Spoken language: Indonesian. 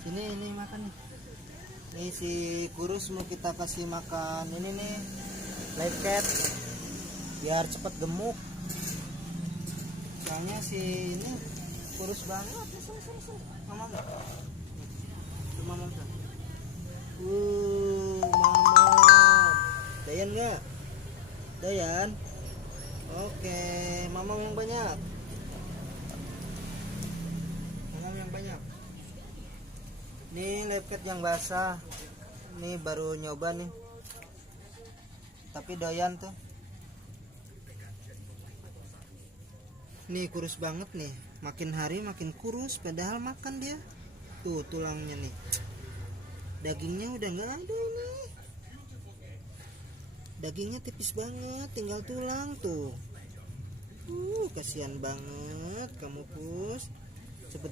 Ini makan nih. Nih si kurus mau kita kasih makan ini nih, live cat, biar cepet gemuk. Soalnya si ini kurus banget. Mama enggak? Tuh mama tuh. Mama. Dayan enggak? Dayan. Oke, mama yang banyak. Mama yang banyak. Nih lepet yang basah. Nih baru nyoba nih. Tapi doyan tuh. Nih kurus banget nih. Makin hari makin kurus padahal makan dia. Tuh tulangnya nih. Dagingnya udah nggak ada ini. Dagingnya tipis banget, tinggal tulang tuh. Kasihan banget kamu Pus. Cepet